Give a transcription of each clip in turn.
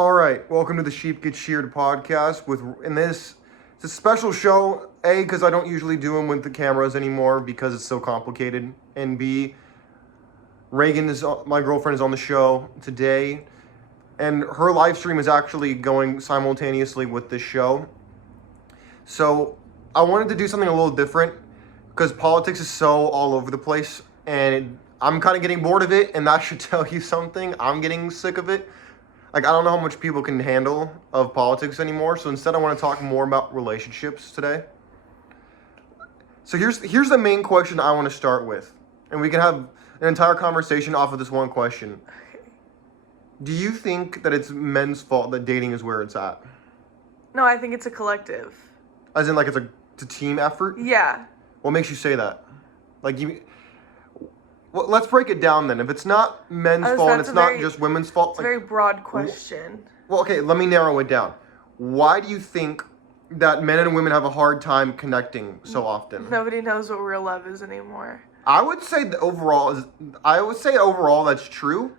All right, welcome to the Sheep Get Sheared Podcast. It's a special show. A, because I don't usually do them with the cameras anymore because it's so complicated, and B, my girlfriend is on the show today, and her live stream is actually going simultaneously with this show. So I wanted to do something a little different because politics is so all over the place, and I'm kind of getting bored of it, and that should tell you something. I'm getting sick of it. I don't know how much people can handle of politics anymore. So instead, I want to talk more about relationships today. So here's the main question I want to start with, and we can have an entire conversation off of this one question. Do you think that it's men's fault that dating is where it's at? No, I think it's a collective. As in, it's a team effort? Yeah. What makes you say that? Well, let's break it down then. If it's not men's fault and it's not just women's fault. It's a very broad question. Well, okay, let me narrow it down. Why do you think that men and women have a hard time connecting so often? Nobody knows what real love is anymore. I would say overall that's true.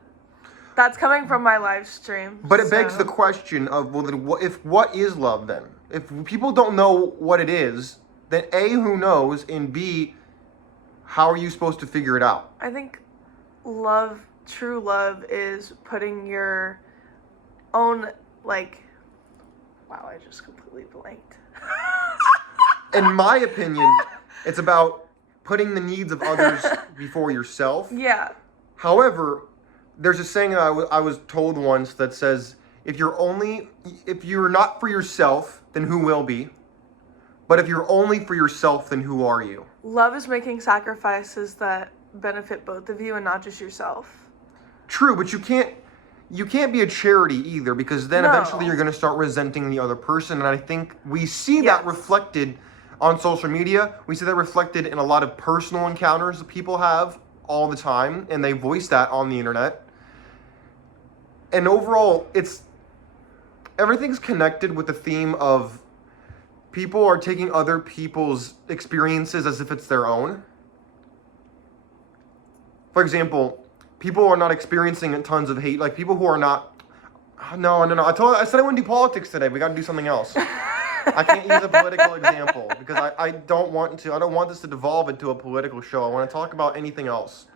That's coming from my live stream. But it begs the question of, well, then what is love then? If people don't know what it is, then A, who knows, and B, how are you supposed to figure it out? I think true love is putting your own, wow, I just completely blanked. In my opinion, it's about putting the needs of others before yourself. Yeah. However, there's a saying that I was told once that says, if you're not for yourself, then who will be? But if you're only for yourself, then who are you? Love is making sacrifices that benefit both of you and not just yourself. True, but you can't be a charity either, because then eventually you're going to start resenting the other person. And I think we see that reflected on social media. We see that reflected in a lot of personal encounters that people have all the time, and they voice that on the internet. And overall, everything's connected with the theme of people are taking other people's experiences as if it's their own. For example, people are not experiencing tons of hate. Like people who are not. No. I said I wouldn't do politics today. We got to do something else. I can't use a political example because I don't want to. I don't want this to devolve into a political show. I want to talk about anything else.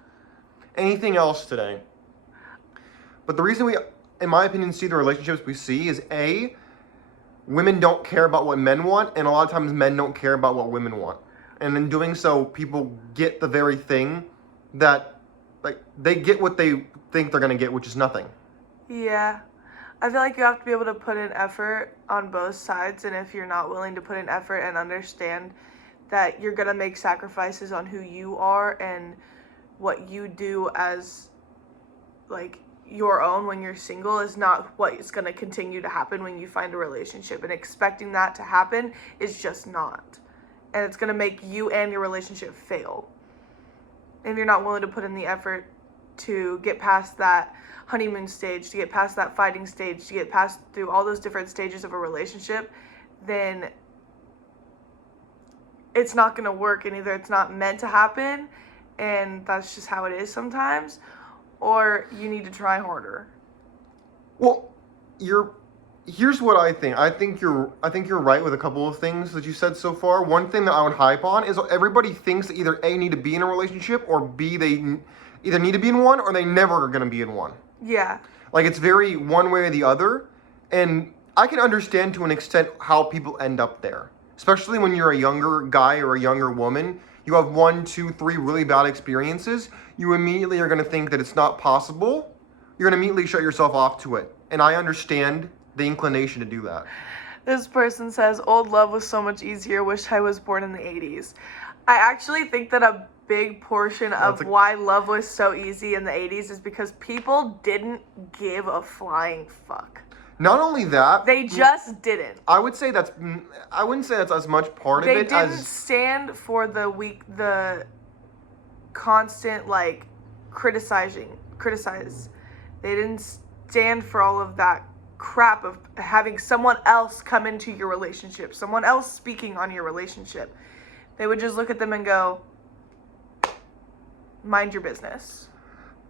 Anything else today. But the reason we, in my opinion, see the relationships we see is A, women don't care about what men want, and a lot of times men don't care about what women want. And in doing so, people get the very thing that, they get what they think they're going to get, which is nothing. Yeah. I feel like you have to be able to put in effort on both sides, and if you're not willing to put in effort and understand that you're going to make sacrifices on who you are and what you do as, your own when you're single is not what is going to continue to happen when you find a relationship, and expecting that to happen is just not, and it's going to make you and your relationship fail. And if you're not willing to put in the effort to get past that honeymoon stage, to get past that fighting stage, to get past through all those different stages of a relationship, then it's not going to work, and either it's not meant to happen and that's just how it is sometimes, or you need to try harder. Well, here's what I think. I think you're right with a couple of things that you said so far. One thing that I would hype on is everybody thinks that either A, need to be in a relationship, or B, they either need to be in one or they never are going to be in one. Yeah. It's very one way or the other. And I can understand to an extent how people end up there. Especially when you're a younger guy or a younger woman. You have 1, 2, 3 really bad experiences. You immediately are going to think that it's not possible. You're going to immediately shut yourself off to it. And I understand the inclination to do that. This person says, old love was so much easier. Wish I was born in the 80s. I actually think that a big portion of why love was so easy in the 80s is because people didn't give a flying fuck. Not only that, they just didn't. I wouldn't say that's as much part of it as... They didn't stand for the constant, criticize. They didn't stand for all of that crap of having someone else come into your relationship, someone else speaking on your relationship. They would just look at them and go, mind your business.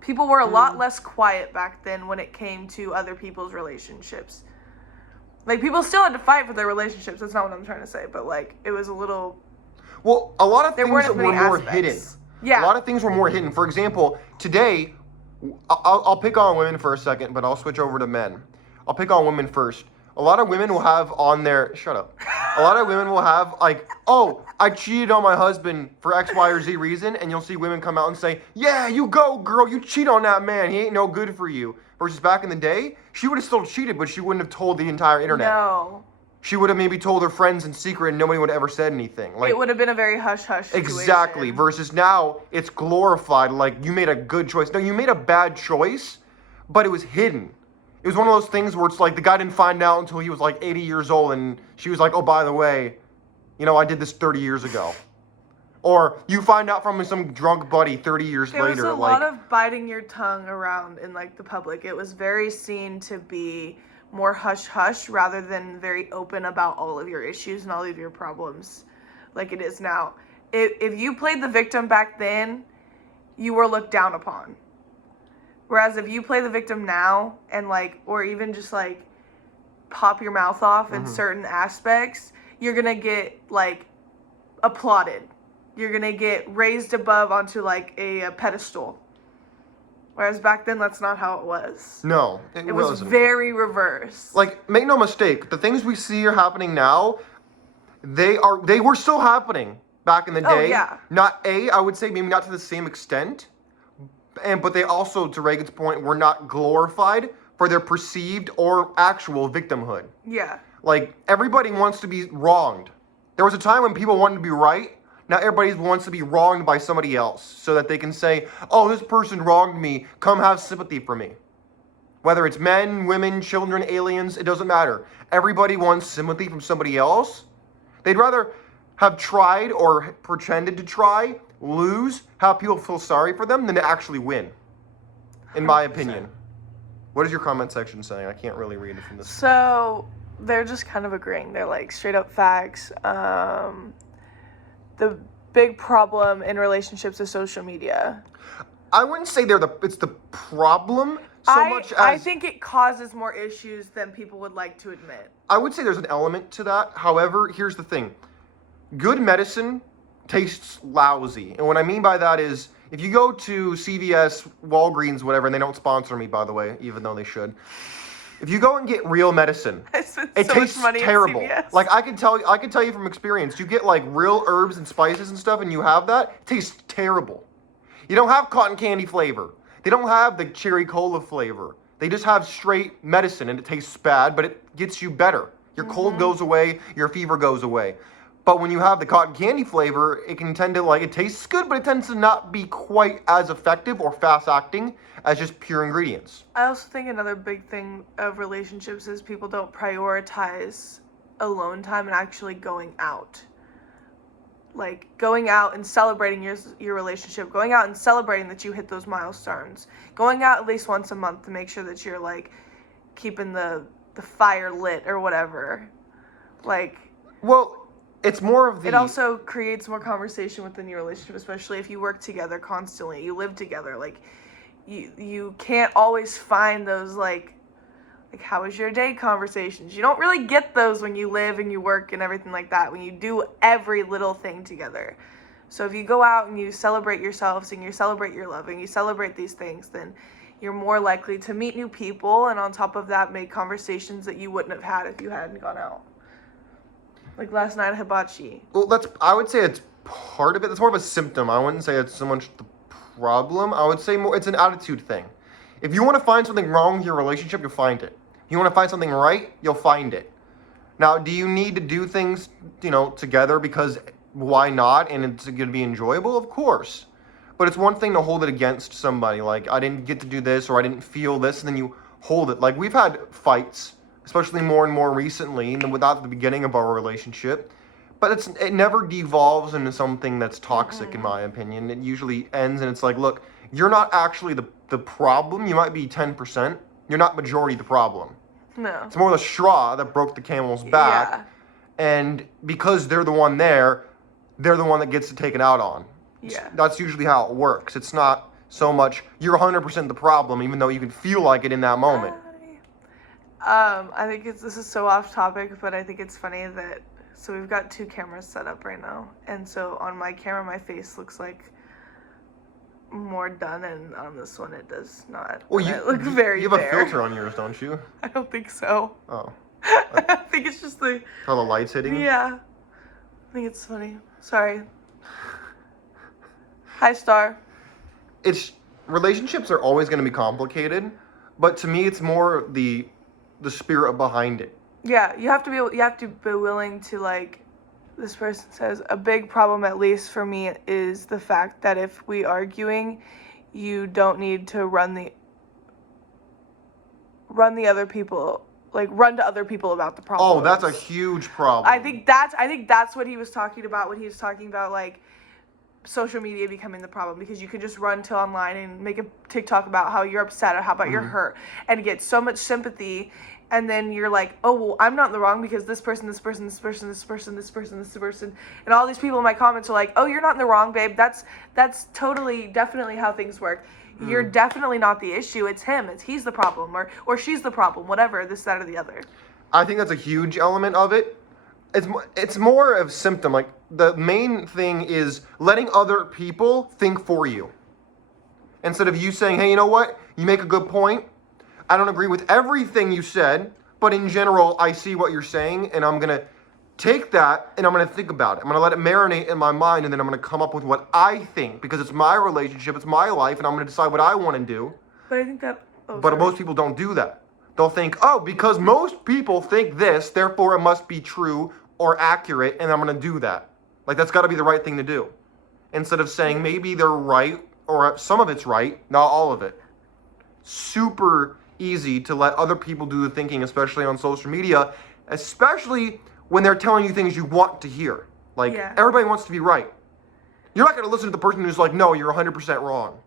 People were a lot less quiet back then when it came to other people's relationships. Like, people still had to fight for their relationships. That's not what I'm trying to say. But, like, it was a little... Well, a lot of things were more aspects. hidden. Yeah. A lot of things were more hidden. For example, today, I'll pick on women for a second, but I'll switch over to men. I'll pick on women first. A lot of women will have on their... Shut up. A lot of women will have, like, oh, I cheated on my husband for X, Y, or Z reason, and you'll see women come out and say, yeah, you go, girl, you cheat on that man. He ain't no good for you. Versus back in the day, she would have still cheated, but she wouldn't have told the entire internet. No. She would have maybe told her friends in secret and nobody would have ever said anything. Like, it would have been a very hush-hush situation. Exactly. Versus now, it's glorified. Like, you made a good choice. No, you made a bad choice, but it was hidden. It was one of those things where it's like the guy didn't find out until he was like 80 years old and she was like, oh, by the way, you know, I did this 30 years ago. Or you find out from some drunk buddy 30 years later. There was a lot of biting your tongue around in, like, the public. It was very seen to be more hush-hush rather than very open about all of your issues and all of your problems like it is now. If you played the victim back then, you were looked down upon. Whereas if you play the victim now and, like, or even just, like, pop your mouth off in certain aspects, you're gonna get, like, applauded. You're gonna get raised above onto, like, a pedestal. Whereas back then, that's not how it was. No, it was very reverse. Like, make no mistake, the things we see are happening now, they were still happening back in the day. Oh, yeah. I would say maybe not to the same extent, but they also, to Reaghan's point, were not glorified for their perceived or actual victimhood. Yeah. Like, everybody wants to be wronged. There was a time when people wanted to be right. Now everybody wants to be wronged by somebody else so that they can say, oh, this person wronged me. Come have sympathy for me. Whether it's men, women, children, aliens, it doesn't matter. Everybody wants sympathy from somebody else. They'd rather have tried or pretended to try, lose, have people feel sorry for them than to actually win, in my opinion. What is your comment section saying? I can't really read it from this. So they're just kind of agreeing. They're like straight up facts. The big problem in relationships is social media. I wouldn't say it's the problem much as... I think it causes more issues than people would like to admit. I would say there's an element to that. However, here's the thing. Good medicine tastes lousy. And what I mean by that is, if you go to CVS, Walgreens, whatever, and they don't sponsor me, by the way, even though they should. If you go and get real medicine, it tastes terrible. Like, I can tell you from experience, you get like real herbs and spices and stuff and you have that, it tastes terrible. You don't have cotton candy flavor. They don't have the cherry cola flavor. They just have straight medicine and it tastes bad, but it gets you better. Your cold goes away, your fever goes away. But when you have the cotton candy flavor, it can tend to, like, it tastes good, but it tends to not be quite as effective or fast acting as just pure ingredients. I also think another big thing of relationships is people don't prioritize alone time and actually going out. Like, going out and celebrating your relationship, going out and celebrating that you hit those milestones, going out at least once a month to make sure that you're, like, keeping the fire lit or whatever. Like... Well... It's more of the... It also creates more conversation within your relationship, especially if you work together constantly, you live together. Like, you can't always find those, like, how was your day conversations. You don't really get those when you live and you work and everything like that, when you do every little thing together. So if you go out and you celebrate yourselves and you celebrate your love and you celebrate these things, then you're more likely to meet new people, and on top of that, make conversations that you wouldn't have had if you hadn't gone out. Like last night, hibachi. Well, I would say it's part of it. It's more of a symptom. I wouldn't say it's so much the problem. I would say more it's an attitude thing. If you want to find something wrong with your relationship, you'll find it. If you want to find something right, you'll find it. Now, do you need to do things, together because why not? And it's going to be enjoyable? Of course. But it's one thing to hold it against somebody. Like, I didn't get to do this or I didn't feel this, and then you hold it. Like, we've had fights, especially more and more recently than without the beginning of our relationship. But it never devolves into something that's toxic, in my opinion. It usually ends and it's like, look, you're not actually the problem. You might be 10%. You're not majority the problem. No. It's more the straw that broke the camel's back. Yeah. And because they're the one there, they're the one that gets to take it out on. Yeah. That's usually how it works. It's not so much, you're 100% the problem, even though you can feel like it in that moment. I think this is so off topic, but I think it's funny that, so we've got 2 cameras set up right now, and so on my camera my face looks like more done, and on this one it does not. Well, it looks very you have bare. a filter on yours, don't you? I don't think so. Oh. I think it's just the... How the light's hitting? Yeah. I think it's funny. Sorry. Hi, Star. Relationships are always going to be complicated, but to me it's more the spirit behind it. Yeah, you have to be willing to, like, this person says, a big problem, at least for me, is the fact that if we arguing, you don't need to run the other people, like, run to other people about the problem. Oh, that's a huge problem. I think that's what he was talking about when he was talking about, like, social media becoming the problem, because you can just run to online and make a TikTok about how you're upset or how about you're hurt and get so much sympathy, and then you're like, oh, well, I'm not in the wrong because this person, and all these people in my comments are like, oh, you're not in the wrong, babe. That's definitely how things work. You're definitely not the issue. It's him. He's the problem, or she's the problem, whatever, this, that, or the other. I think that's a huge element of it. It's more of symptom. Like, the main thing is letting other people think for you. Instead of you saying, hey, you know what? You make a good point. I don't agree with everything you said, but in general, I see what you're saying, and I'm going to take that, and I'm going to think about it. I'm going to let it marinate in my mind, and then I'm going to come up with what I think, because it's my relationship, it's my life, and I'm going to decide what I want to do. But I think that... But most people don't do that. They'll think, oh, because most people think this, therefore it must be true or accurate, and I'm going to do that. Like, that's got to be the right thing to do. Instead of saying maybe they're right, or some of it's right, not all of it. Super easy to let other people do the thinking, especially on social media, especially when they're telling you things you want to hear. Like, everybody wants to be right. You're not going to listen to the person who's like, no, you're 100% wrong.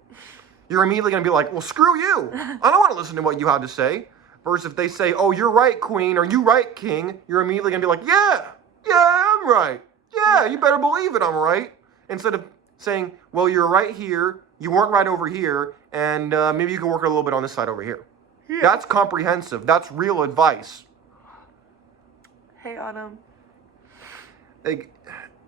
You're immediately going to be like, well, screw you. I don't want to listen to what you have to say. Versus if they say, oh, you're right, queen, or you right, king, you're immediately going to be like, yeah, I'm right. Yeah, you better believe it, I'm right. Instead of saying, well, you're right here, you weren't right over here, and maybe you can work a little bit on this side over here. Yeah. That's comprehensive. That's real advice. Hey, Autumn. And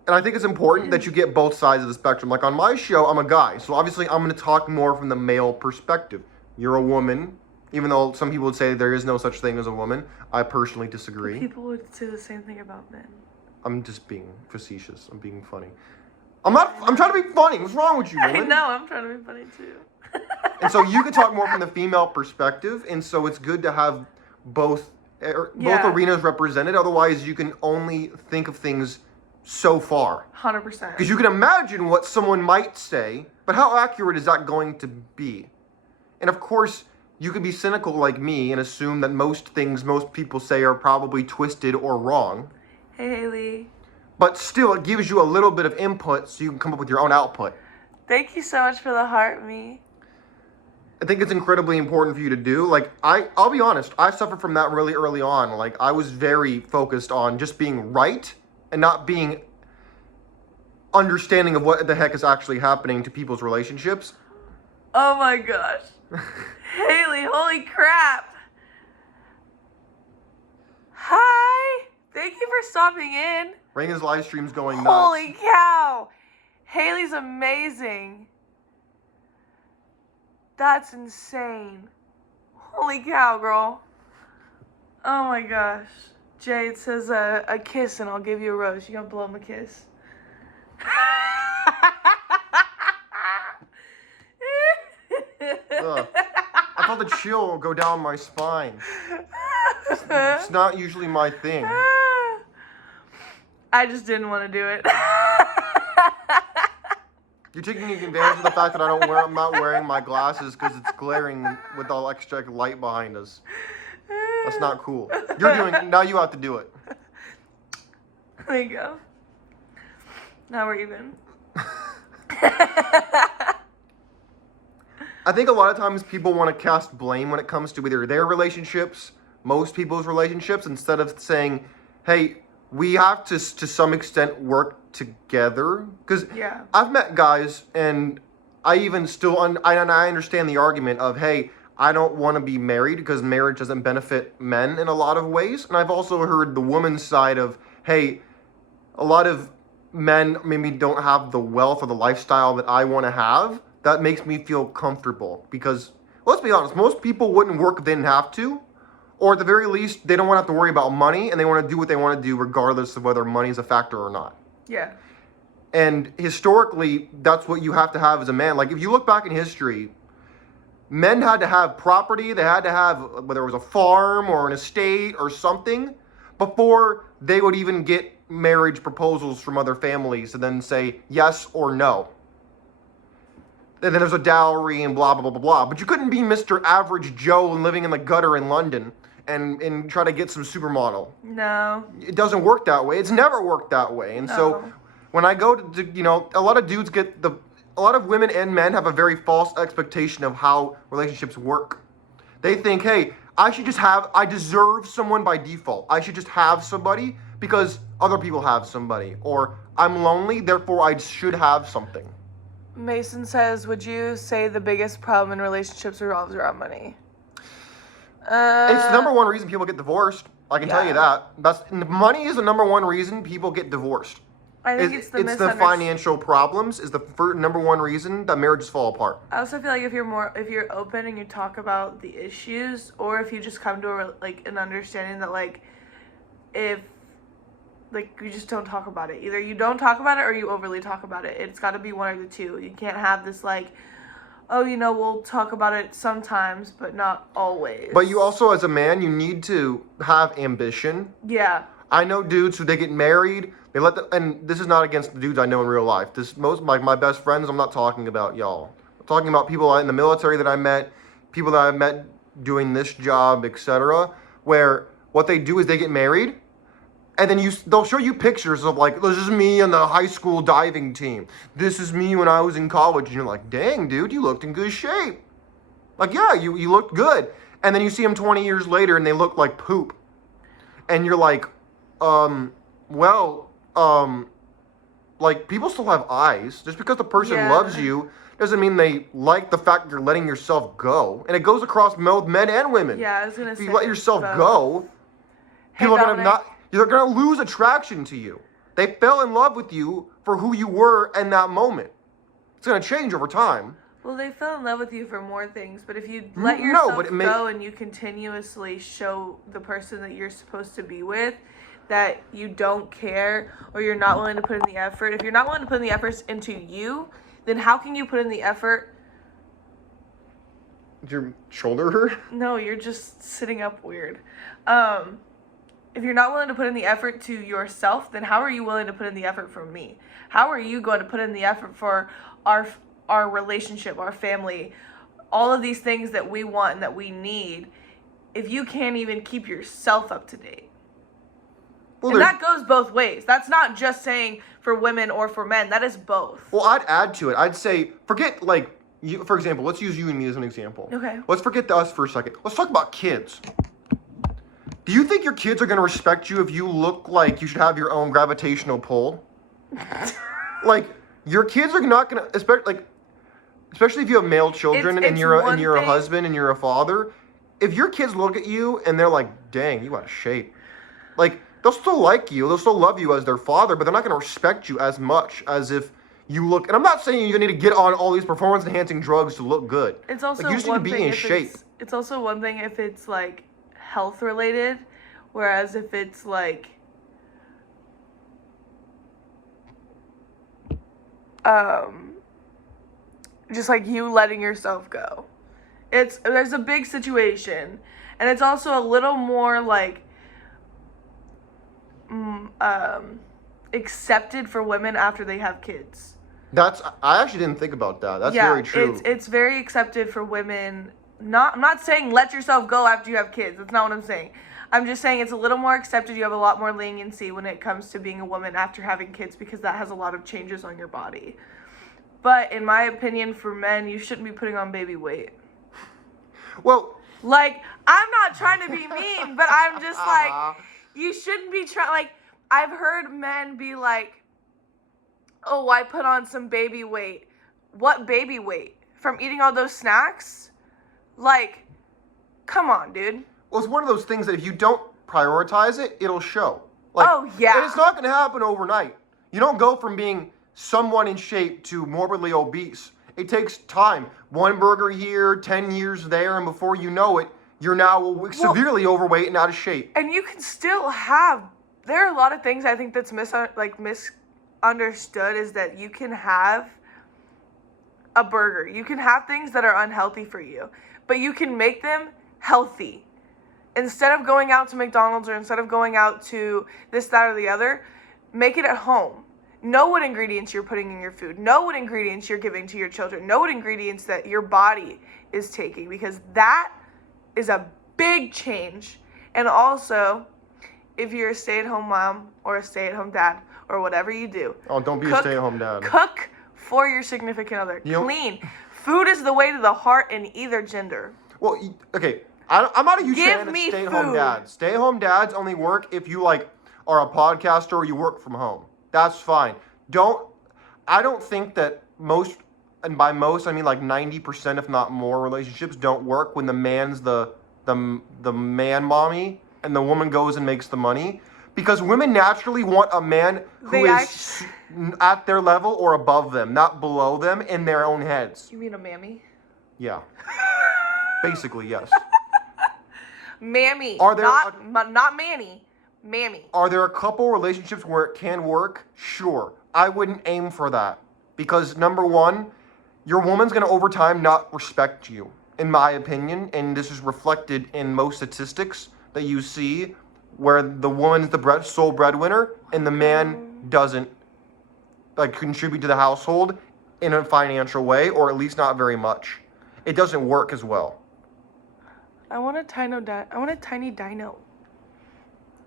I think it's important that you get both sides of the spectrum. Like, on my show, I'm a guy, so obviously I'm going to talk more from the male perspective. You're a woman, even though some people would say there is no such thing as a woman. I personally disagree. People would say the same thing about men. I'm just being facetious. I'm being funny. I'm trying to be funny. What's wrong with you, woman? I know, I'm trying to be funny too. And so you can talk more from the female perspective, and so it's good to have both arenas represented. Otherwise, you can only think of things so far. 100%. Because you can imagine what someone might say, but how accurate is that going to be? And of course, you could be cynical like me and assume that most things most people say are probably twisted or wrong. Hey, Haley. But still, it gives you a little bit of input so you can come up with your own output. Thank you so much for the heart, me. I think it's incredibly important for you to do. Like, I'll be honest, I suffered from that really early on. Like, I was very focused on just being right and not being understanding of what the heck is actually happening to people's relationships. Oh my gosh. Haley, holy crap. Hi. Thank you for stopping in. Reaghan's live stream's going nuts. Holy cow. Haley's amazing. That's insane. Holy cow, girl. Oh my gosh. Jay, it says a kiss and I'll give you a rose. You gonna blow him a kiss? I felt the chill go down my spine. It's not usually my thing. I just didn't want to do it. You're taking advantage of the fact that I'm not wearing my glasses because it's glaring with all extra light behind us. That's not cool. Now you have to do it. There you go. Now we're even. I think a lot of times people want to cast blame when it comes to either their relationships, most people's relationships, instead of saying, hey, we have to some extent work together. Because I've met guys, and I even still and I understand the argument of, hey, I don't want to be married because marriage doesn't benefit men in a lot of ways. And I've also heard the woman's side of, hey, a lot of men maybe don't have the wealth or the lifestyle that I want to have. That makes me feel comfortable because, let's be honest, most people wouldn't work if they didn't have to. Or at the very least, they don't want to have to worry about money and they want to do what they want to do regardless of whether money is a factor or not. Yeah. And historically, that's what you have to have as a man. Like, if you look back in history, men had to have property, they had to have, whether it was a farm or an estate or something, before they would even get marriage proposals from other families and then say yes or no. And then there's a dowry and blah, blah, blah, blah, blah. But you couldn't be Mr. Average Joe and living in the gutter in London and try to get some supermodel. No. It doesn't work that way. It's never worked that way. And so when I go to a lot of dudes a lot of women and men have a very false expectation of how relationships work. They think, hey, I deserve someone by default. I should just have somebody because other people have somebody. Or I'm lonely, therefore I should have something. Mason says, would you say the biggest problem in relationships revolves around money? It's the number one reason people get divorced. I can tell you that. Money is the number one reason people get divorced. I think it's the financial problems is the number one reason that marriages fall apart. I also feel like if you're open and you talk about the issues, or if you just come to an understanding that if you just don't talk about it. Either you don't talk about it or you overly talk about it. It's got to be one of the two. You can't have this we'll talk about it sometimes, but not always. But you also, as a man, you need to have ambition. Yeah. I know dudes who they get married, and this is not against the dudes I know in real life. My best friends, I'm not talking about y'all. I'm talking about people in the military that I met, people that I've met doing this job, etc. Where what they do is they get married, and then they'll show you pictures of this is me on the high school diving team. This is me when I was in college. And you're like, dang, dude, you looked in good shape. Yeah, you looked good. And then you see them 20 years later and they look like poop. And you're like, people still have eyes. Just because the person loves you doesn't mean they like the fact that you're letting yourself go. And it goes across both men and women. Yeah, I was going to say. If you let yourself go, people are going to you're going to lose attraction to you. They fell in love with you for who you were in that moment. It's going to change over time. Well, they fell in love with you for more things, but if you let yourself go and you continuously show the person that you're supposed to be with that you don't care or you're not willing to put in the effort, if you're not willing to put in the efforts into you, then how can you put in the effort? Did your shoulder hurt? No, you're just sitting up weird. If you're not willing to put in the effort to yourself, then how are you willing to put in the effort for me? How are you going to put in the effort for our relationship, our family, all of these things that we want and that we need, if you can't even keep yourself up to date? Well, and that goes both ways. That's not just saying for women or for men. That is both. Well, I'd add to it. I'd say, forget, for example, let's use you and me as an example. Okay. Let's forget us for a second. Let's talk about kids. Do you think your kids are going to respect you if you look like you should have your own gravitational pull? Your kids are not going to, especially if you have male children and you're a husband and you're a father. If your kids look at you and they're like, dang, you out of shape. They'll still like you. They'll still love you as their father, but they're not going to respect you as much as if you look. And I'm not saying you need to get on all these performance-enhancing drugs to look good. It's also you just need to be in shape. It's also one thing if it's health related, whereas if it's just you letting yourself go. There's a big situation, and it's also a little more accepted for women after they have kids. I actually didn't think about that. That's very true. It's very accepted for women. I'm not saying let yourself go after you have kids. That's not what I'm saying. I'm just saying it's a little more accepted. You have a lot more leniency when it comes to being a woman after having kids because that has a lot of changes on your body. But in my opinion, for men, you shouldn't be putting on baby weight. Well, I'm not trying to be mean, but I'm just you shouldn't be trying. I've heard men be oh, I put on some baby weight. what baby weight from eating all those snacks? Like, come on, dude. Well, it's one of those things that if you don't prioritize it, it'll show. Like, Oh, yeah. And it's not going to happen overnight. You don't go from being somewhat in shape to morbidly obese. It takes time. One burger here, 10 years there, and before you know it, you're now severely overweight and out of shape. And you can still have, there are a lot of things I think that's misunderstood is that you can have a burger. You can have things that are unhealthy for you, but you can make them healthy. Instead of going out to McDonald's or instead of going out to this, that, or the other, make it at home. Know what ingredients you're putting in your food. Know what ingredients you're giving to your children. Know what ingredients that your body is taking, because that is a big change. And also, if you're a stay-at-home mom or a stay-at-home dad or whatever you do. Oh, don't be a stay-at-home dad. Cook for your significant other. Clean. Food is the way to the heart in either gender. Well, okay. I'm not a huge fan of stay-at-home food. dads. Stay-at-home dads only work if you are a podcaster or you work from home. That's fine. I don't think that most, and by most I mean 90%, if not more, relationships don't work when the man's the man mommy and the woman goes and makes the money, because women naturally want a man who is at their level or above them, not below them in their own heads. You mean a mammy? Yeah. Basically, yes. Mammy. Are there not Manny. Mammy. Are there a couple relationships where it can work? Sure. I wouldn't aim for that. Because number one, your woman's going to over time not respect you, in my opinion. And this is reflected in most statistics that you see where the woman's the sole breadwinner and the man doesn't contribute to the household in a financial way, or at least not very much. It doesn't work as well. I want a tiny dino.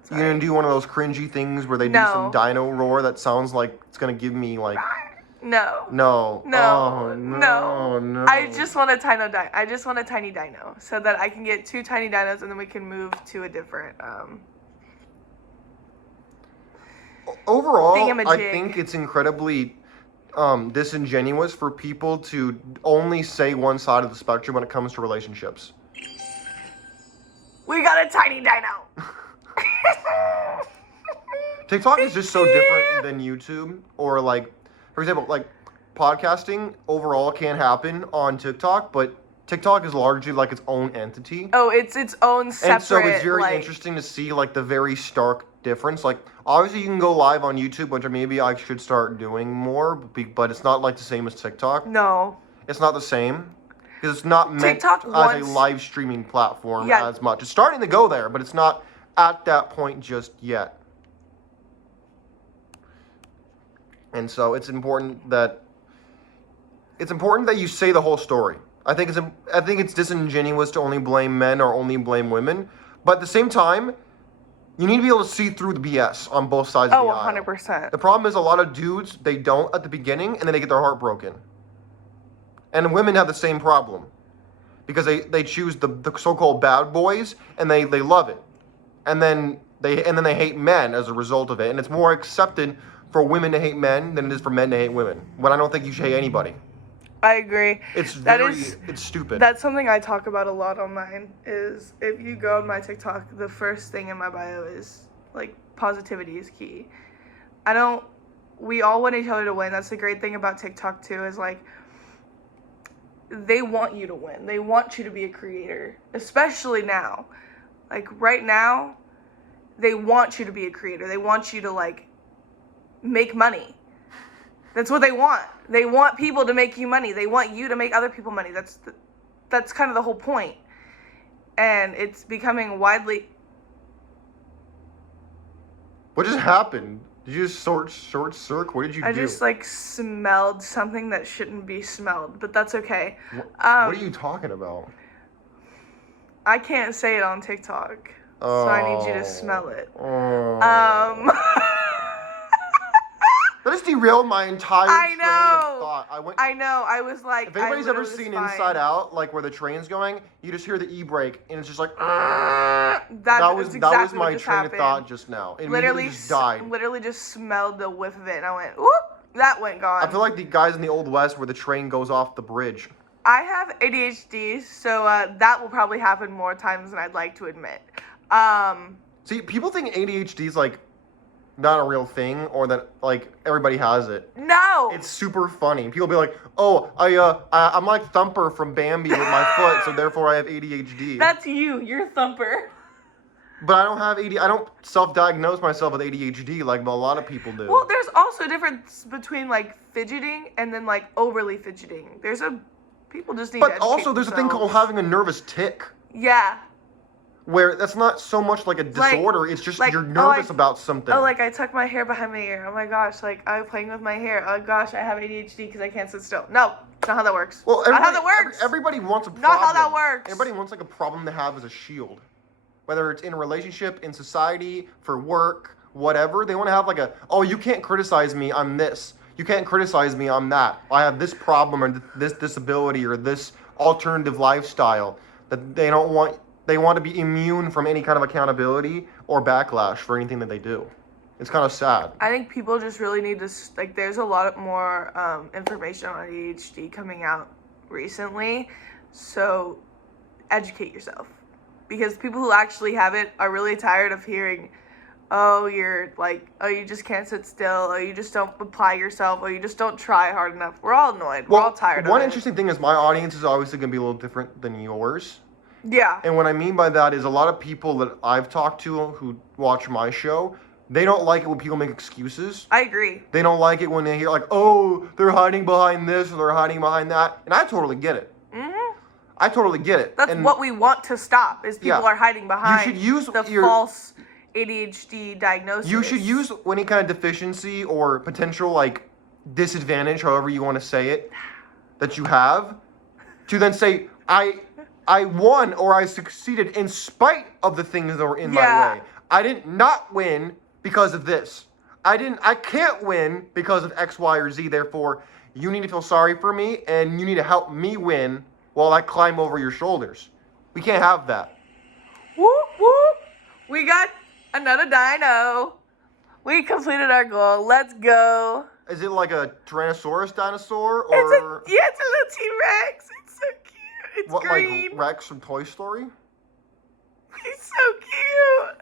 Sorry. You're gonna do one of those cringy things where they do some dino roar that sounds like it's gonna give me No. No. Oh, no. I just want a tiny dino so that I can get 2 tiny dinos and then we can move to a different Overall, thingamajig. I think it's incredibly disingenuous for people to only say one side of the spectrum when it comes to relationships. We got a tiny dino. TikTok is just so different than YouTube, or for example, podcasting overall can happen on TikTok, but TikTok is largely its own entity. Oh, it's its own separate. And so it's very interesting to see the very stark difference. Obviously you can go live on YouTube, which maybe I should start doing more, but it's not the same as TikTok. No. It's not the same. Because it's not meant as a live streaming platform as much. It's starting to go there, but it's not at that point just yet. And so it's important that you say the whole story. I think it's disingenuous to only blame men or only blame women, but at the same time, you need to be able to see through the BS on both sides of the aisle. 100%. The problem is a lot of dudes, they don't at the beginning, and then they get their heart broken. And women have the same problem because they choose the so-called bad boys and they love it. And then they hate men as a result of it. And it's more accepted for women to hate men than it is for men to hate women. When I don't think you should hate anybody. I agree. It's stupid. That's something I talk about a lot on mine, is if you go on my TikTok, the first thing in my bio is positivity is key. We all want each other to win. That's the great thing about TikTok too, is they want you to win. They want you to be a creator, especially now. Right now, they want you to be a creator. They want you to make money. That's what they want. They want people to make you money. They want you to make other people money. That's kind of the whole point. And it's becoming widely. What just happened? Did you just short circuit? What did you do? I just smelled something that shouldn't be smelled, but that's okay. What are you talking about? I can't say it on TikTok, so I need you to smell it. That just derailed my entire train of thought. I know. I was like, if anybody's ever seen Inside Out, where the train's going, you just hear the e-brake, and it's just that was my train of thought just now. It literally just died. Literally just smelled the whiff of it, and I went, whoop. That went gone. I feel like the guys in the Old West where the train goes off the bridge. I have ADHD, so that will probably happen more times than I'd like to admit. See, people think ADHD is like not a real thing, or that like everybody has it. No. It's super funny. People be like, "Oh, I'm like Thumper from Bambi with my foot, so therefore I have ADHD." That's you. You're Thumper. But I don't have ADHD. I don't self-diagnose myself with ADHD like a lot of people do. Well, there's also a difference between like fidgeting and then like overly fidgeting. People just need to But also, there's a thing called having a nervous tick. Yeah. Where that's not so much like a disorder, it's just you're nervous about something. Oh, like I tuck my hair behind my ear. Oh my gosh, like I'm playing with my hair. Oh gosh, I have ADHD because I can't sit still. No, it's not how that works. Well, not how that works. Everybody wants a problem. Not how that works. Everybody wants like a problem to have as a shield. Whether it's in a relationship, in society, for work, whatever. They want to have like you can't criticize me, I'm this. You can't criticize me, I'm that. I have this problem or this disability or this alternative lifestyle that they don't want. They want to be immune from any kind of accountability or backlash for anything that they do. It's kind of sad. I think people just really need to, like, there's a lot more information on ADHD coming out recently. So educate yourself. Because people who actually have it are really tired of hearing, oh, you just can't sit still. Oh, you just don't apply yourself. Oh, you just don't try hard enough. We're all annoyed. We're all tired of it. One interesting thing is my audience is obviously going to be a little different than yours. Yeah. And what I mean by that is a lot of people that I've talked to who watch my show, they don't like it when people make excuses. I agree. They don't like it when they hear like, oh, they're hiding behind this or they're hiding behind that. And I totally get it. Mm-hmm. I totally get it. That's what we want to stop is people are hiding behind false ADHD diagnosis. You should use any kind of deficiency or potential like disadvantage, however you want to say it, that you have to then say, I won or I succeeded in spite of the things that were in my way. I did not win because of this. I can't win because of X, Y, or Z. Therefore, you need to feel sorry for me and you need to help me win while I climb over your shoulders. We can't have that. Whoop, whoop. We got another dino. We completed our goal. Let's go. Is it like a Tyrannosaurus dinosaur or? It's a little T-Rex. It's so cute. It's green. Like Rex from Toy Story? He's so cute.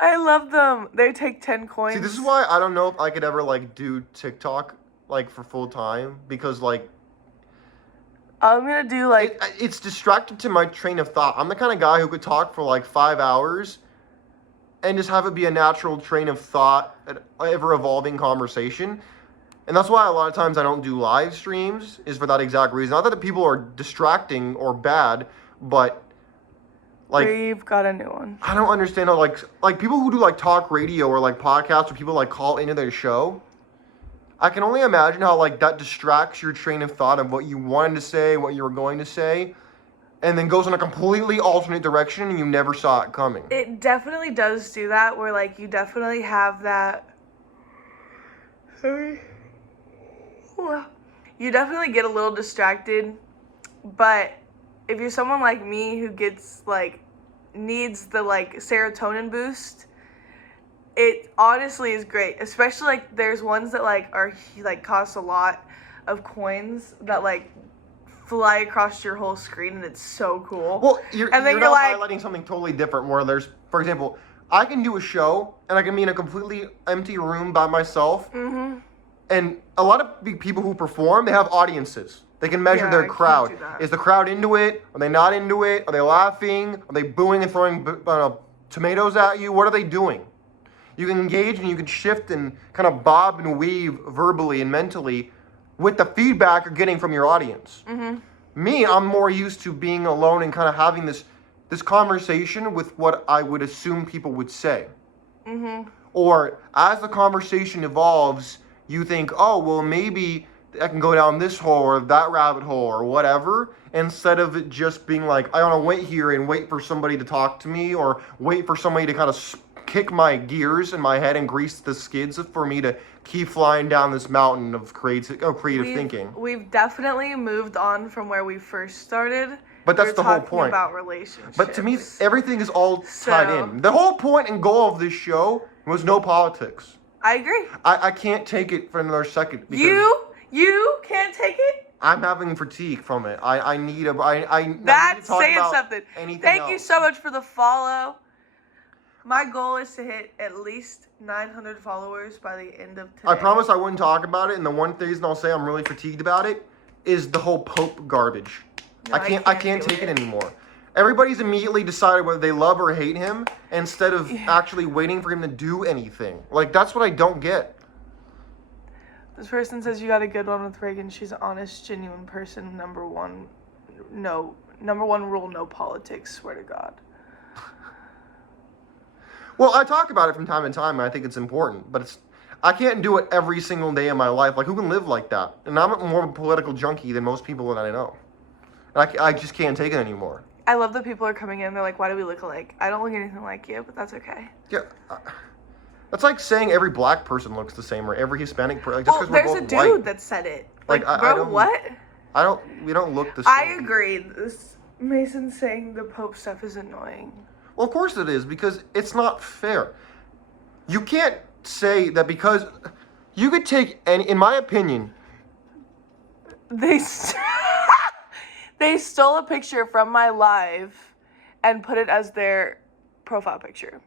I love them. They take 10 coins. See, this is why I don't know if I could ever like do TikTok like for full time because like I'm gonna do like it's distracted to my train of thought. I'm the kind of guy who could talk for like 5 hours and just have it be a natural train of thought, an ever evolving conversation. And that's why a lot of times I don't do live streams, is for that exact reason. Not that the people are distracting or bad, but like we've got a new one. I don't understand how like people who do like talk radio or like podcasts or people like call into their show. I can only imagine how like that distracts your train of thought of what you wanted to say, what you were going to say, and then goes in a completely alternate direction and you never saw it coming. It definitely does do that where like you definitely have that. Sorry. You definitely get a little distracted, but if you're someone like me who gets like needs the like serotonin boost, it honestly is great. Especially like there's ones that like are like cost a lot of coins that like fly across your whole screen and it's so cool. Well, you're now highlighting something totally different where there's, for example, I can do a show and I can be in a completely empty room by myself. Mm-hmm. And a lot of people who perform, they have audiences. They can measure their crowd. Is the crowd into it? Are they not into it? Are they laughing? Are they booing and throwing tomatoes at you? What are they doing? You can engage and you can shift and kind of bob and weave verbally and mentally with the feedback you're getting from your audience. Mm-hmm. Me, I'm more used to being alone and kind of having this conversation with what I would assume people would say. Mm-hmm. Or as the conversation evolves, you think, oh, well, maybe I can go down this hole or that rabbit hole or whatever, instead of it just being like, I want to wait here and wait for somebody to talk to me or wait for somebody to kind of kick my gears in my head and grease the skids for me to keep flying down this mountain of creative thinking. We've definitely moved on from where we first started. But that's the whole point. About relationships. But to me, everything is all tied in. The whole point and goal of this show was no politics. I agree. I can't take it for another second. Because You can't take it? I'm having fatigue from it. I need to That's talk saying about something. anything Thank else. you so much for the follow. My goal is to hit at least 900 followers by the end of today. I promise I wouldn't talk about it, and the one reason I'll say I'm really fatigued about it is the whole Pope garbage. No, I can't take it anymore. Everybody's immediately decided whether they love or hate him instead of actually waiting for him to do anything. Like, that's what I don't get. This person says you got a good one with Reaghan. She's an honest, genuine person. Number one rule, no politics. Swear to God. Well, I talk about it from time to time, and I think it's important, but I can't do it every single day of my life. Like, who can live like that? And I'm more of a political junkie than most people that I know. And I just can't take it anymore. I love that people are coming in. They're like, why do we look alike? I don't look anything like you, but that's okay. Yeah. That's like saying every black person looks the same or every Hispanic person. Like, just because we're there's both a dude white. that said it. Like, Like, I bro, don't, what? we don't look the same. I agree. Mason saying the Pope stuff is annoying. Well, of course it is, because it's not fair. You can't say that because you could take any, in my opinion. They stole a picture from my live and put it as their profile picture.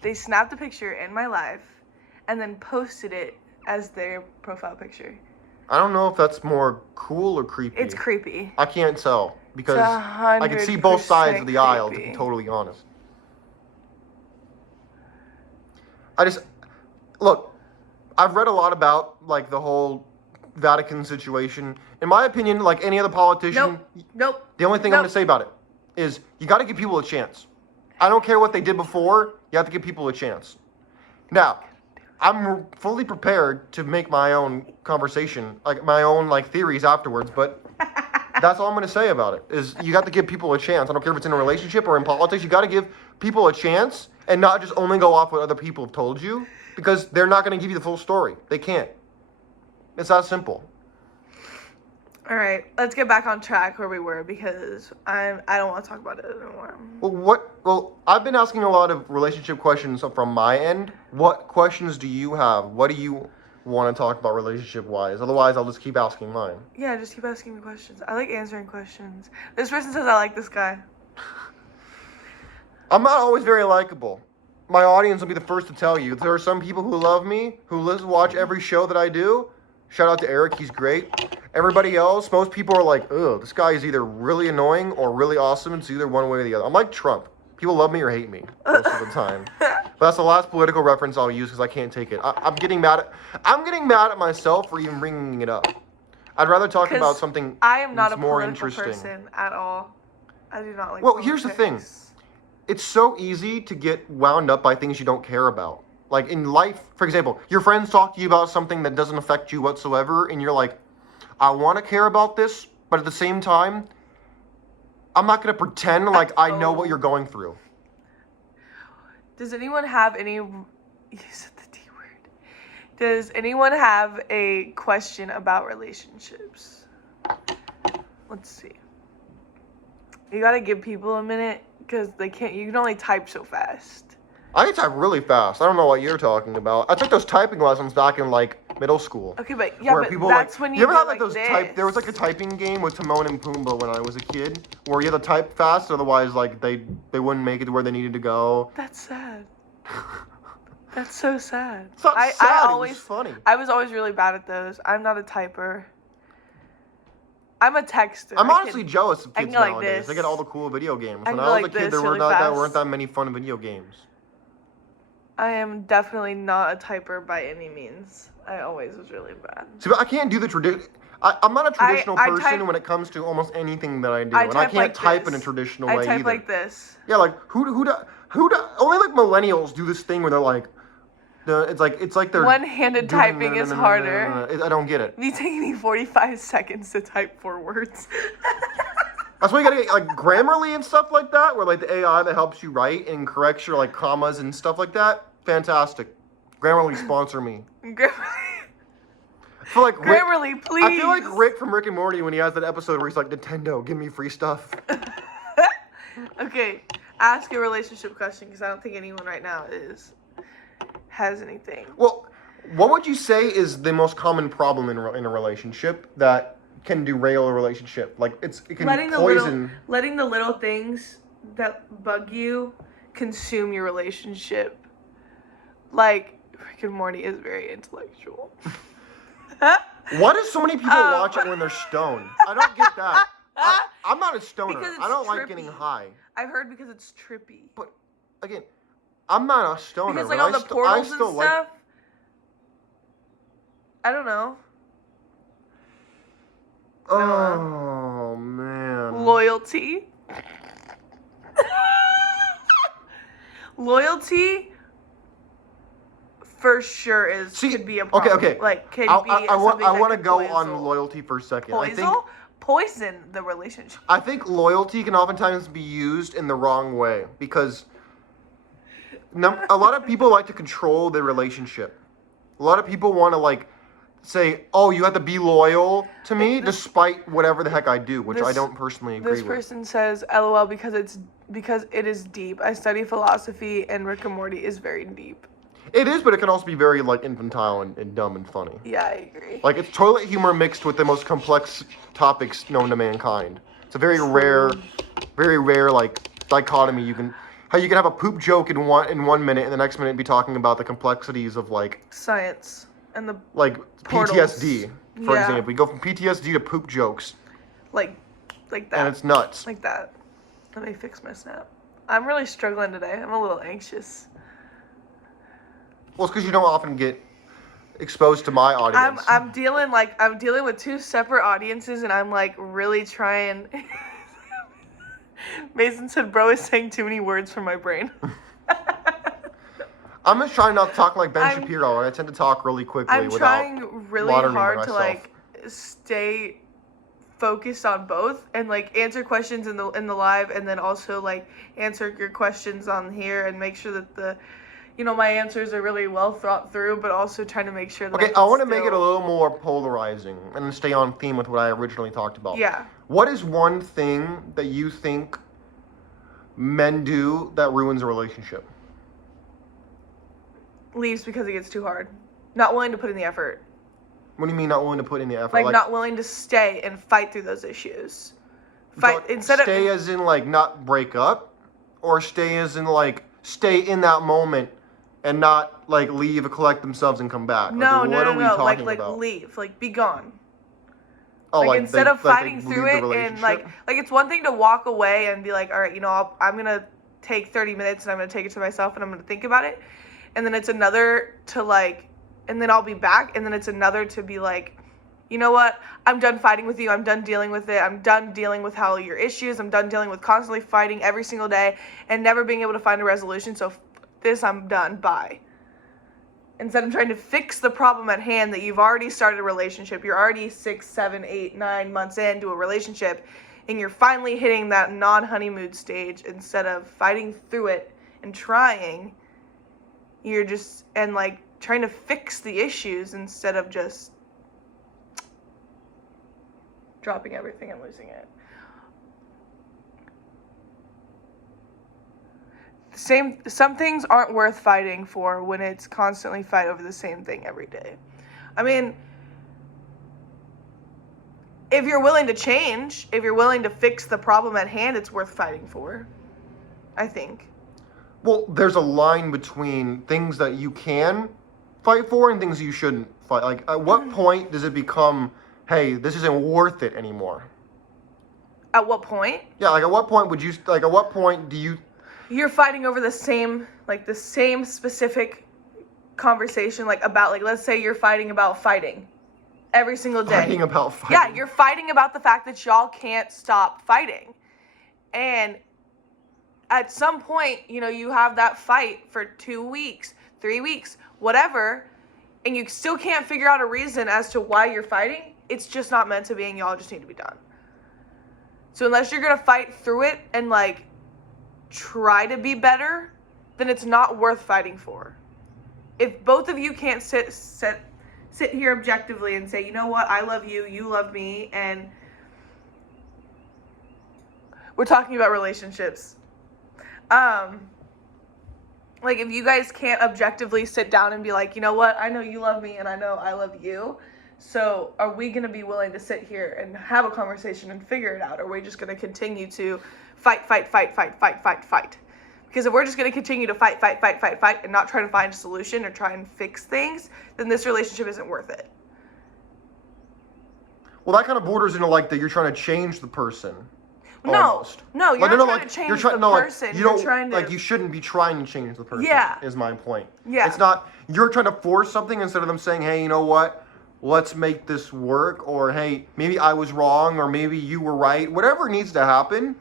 They snapped a picture in my live and then posted it as their profile picture. I don't know if that's more cool or creepy. It's creepy. I can't tell because It's I can see both sides of the aisle, to be creepy. totally honest. Look, I've read a lot about, like, the whole Vatican situation. In my opinion, like any other politician, Nope. the only thing I'm going to say about it is you got to give people a chance. I don't care what they did before. You have to give people a chance. Now, I'm fully prepared to make my own conversation, like my own theories afterwards, but that's all I'm going to say about it, is you got to give people a chance. I don't care if it's in a relationship or in politics. You got to give people a chance and not just only go off what other people have told you, because they're not going to give you the full story. They can't. It's that simple. All right, let's get back on track where we were, because I don't want to talk about it anymore. Well, I've been asking a lot of relationship questions from my end. What questions do you have? What do you want to talk about relationship-wise? Otherwise, I'll just keep asking mine. Yeah, just keep asking me questions. I like answering questions. This person says I like this guy. I'm not always very likable. My audience will be the first to tell you. There are some people who love me, who watch every show that I do. Shout out to Eric, he's great. Everybody else, most people are like, ugh, this guy is either really annoying or really awesome. It's either one way or the other. I'm like Trump. People love me or hate me most of the time. But that's the last political reference I'll use because I can't take it. I'm getting mad at myself for even bringing it up. I'd rather talk about something I am not a more political interesting. person at all. I do not like Well, politics. here's the thing. It's so easy to get wound up by things you don't care about. Like in life, for example, your friends talk to you about something that doesn't affect you whatsoever, and you're like, I want to care about this, but at the same time, I'm not going to pretend like I know what you're going through. Does anyone have any... You said the D word. Does anyone have a question about relationships? Let's see. You got to give people a minute, because you can only type so fast. I can type really fast. I don't know what you're talking about. I took those typing lessons back in middle school. Okay, but that's when you ever had those type? There was a typing game with Timon and Pumbaa when I was a kid, where you had to type fast, otherwise they wouldn't make it to where they needed to go. That's sad. That's so sad. It's not sad. It was funny. I was always really bad at those. I'm not a typer. I'm a texter. I'm honestly jealous of kids like nowadays. this. They get all the cool video games. When I I was like a kid, this there really weren't fast. that many fun video games. I am definitely not a typer by any means. I always was really bad. See, but I can't do the tradition. I'm not a traditional I person type- when it comes to almost anything that I do, I and I type can't like type this. in a traditional I way type either. like this. Yeah, like who only like millennials do this thing where they're like, it's like they're One-handed doing typing is harder. I don't get it. Me taking me 45 seconds to type 4 words. That's why you gotta get like Grammarly and stuff like that, where like the AI that helps you write and corrects your like commas and stuff like that. Fantastic. Grammarly sponsor me. Grammarly. I feel like Grammarly, please. I feel like Rick from Rick and Morty when he has that episode where he's like, Nintendo, give me free stuff. Okay, ask a relationship question, because I don't think anyone right now has anything. Well, What would you say is the most common problem in a relationship that can derail a relationship? Like it can poison. Letting the little things that bug you consume your relationship. Like Rick and Morty is very intellectual. Why do so many people watch it when they're stoned? I don't get that. I'm not a stoner. I don't like getting high. I've heard because it's trippy. But again, I'm not a stoner. Because like all the portals and stuff. I don't know. Oh man. Loyalty. Loyalty for sure could be a problem. Okay. Like I want to go on loyalty for a second. Poison the relationship. I think loyalty can oftentimes be used in the wrong way because a lot of people like to control their relationship. A lot of people want to like say, "Oh, you have to be loyal to me despite whatever the heck I do," which I don't personally agree with. This person says, "LOL, because it is deep. I study philosophy, and Rick and Morty is very deep." It is, but it can also be very like infantile and dumb and funny. Yeah, I agree. Like it's toilet humor mixed with the most complex topics known to mankind. It's a very rare like dichotomy. You can have a poop joke in 1 minute, and the next minute be talking about the complexities of like science and the like portals. PTSD, for example. We go from PTSD to poop jokes. Like that. And it's nuts. Like that. Let me fix my snap. I'm really struggling today. I'm a little anxious. Well, it's because you don't often get exposed to my audience. I'm dealing with two separate audiences, and I'm like really trying. Mason said, "Bro is saying too many words for my brain." I'm just trying not to talk like Ben Shapiro. I tend to talk really quickly. I'm trying really hard to like stay focused on both and like answer questions in the live, and then also like answer your questions on here and make sure that my answers are really well thought through, but also trying to make sure that I want to make it a little more polarizing and stay on theme with what I originally talked about. Yeah. What is one thing that you think men do that ruins a relationship? Leaves because it gets too hard. Not willing to put in the effort. What do you mean not willing to put in the effort? Like not willing to stay and fight through those issues. Stay as in like not break up, or stay as in like stay in that moment and not like leave, collect themselves, and come back. No. What are we talking like about? leave, like be gone. Oh, like instead of fighting through it and like it's one thing to walk away and be like, all right, I'm gonna take 30 minutes and I'm gonna take it to myself and I'm gonna think about it, and then it's another to like, and then I'll be back, and then it's another to be like, you know what? I'm done fighting with you. I'm done dealing with it. I'm done dealing with how your issues. I'm done dealing with constantly fighting every single day and never being able to find a resolution. So this, I'm done. Bye. Instead of trying to fix the problem at hand that you've already started a relationship. You're already 6, 7, 8, 9 months into a relationship, and you're finally hitting that non-honeymoon stage. Instead of fighting through it and trying, you're just trying to fix the issues instead of just dropping everything and losing it. Some things aren't worth fighting for when it's constantly fight over the same thing every day. I mean, if you're willing to change, if you're willing to fix the problem at hand, it's worth fighting for, I think. Well, there's a line between things that you can fight for and things you shouldn't fight. Like, at what point does it become, hey, this isn't worth it anymore? At what point? Yeah, like at what point do you... You're fighting over the same specific conversation, let's say you're fighting about fighting every single day. Fighting about fighting? Yeah, you're fighting about the fact that y'all can't stop fighting. And at some point, you have that fight for 2 weeks, 3 weeks, whatever, and you still can't figure out a reason as to why you're fighting. It's just not meant to be, and y'all just need to be done. So unless you're going to fight through it and try to be better, then it's not worth fighting for. If both of you can't sit here objectively and say, you know what, I love you, you love me, and we're talking about relationships. Like, if you guys can't objectively sit down and be like, you know what, I know you love me and I know I love you, so are we going to be willing to sit here and have a conversation and figure it out? Or are we just going to continue to fight? Because if we're just going to continue to fight and not try to find a solution or try and fix things, then this relationship isn't worth it. Well, that kind of borders into like that you're trying to change the person. Almost. No, you're not trying to change the person. You don't, like, you shouldn't be trying to change the person. Yeah. Is my point. Yeah. It's not, you're trying to force something instead of them saying, hey, you know what? Let's make this work. Or, hey, maybe I was wrong, or maybe you were right. Whatever needs to happen.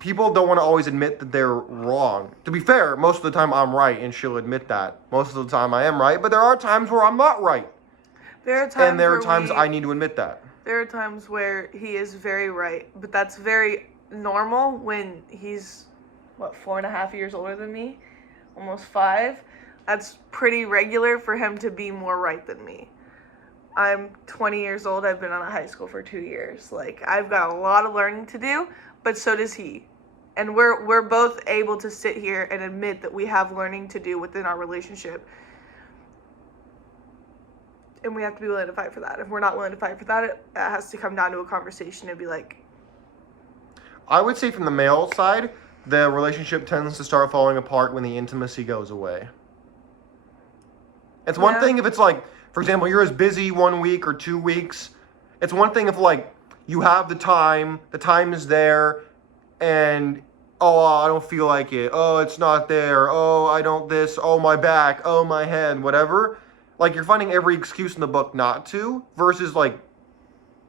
People don't want to always admit that they're wrong. To be fair, most of the time I'm right, and she'll admit that. Most of the time I am right, but there are times where I'm not right. There are times I need to admit that. There are times where he is very right, but that's very normal when he's, 4.5 years older than me? Almost 5. That's pretty regular for him to be more right than me. I'm 20 years old. I've been out of high school for 2 years. Like, I've got a lot of learning to do, but so does he. And we're both able to sit here and admit that we have learning to do within our relationship. And we have to be willing to fight for that. If we're not willing to fight for that, it has to come down to a conversation and be like... I would say from the male side, the relationship tends to start falling apart when the intimacy goes away. It's one thing if it's like, for example, you're as busy 1 week or 2 weeks. It's one thing if like you have the time is there, and I don't feel like it. Oh, it's not there. Oh, I don't this. Oh, my back. Oh, my head. Whatever. Like, you're finding every excuse in the book not to, versus, like,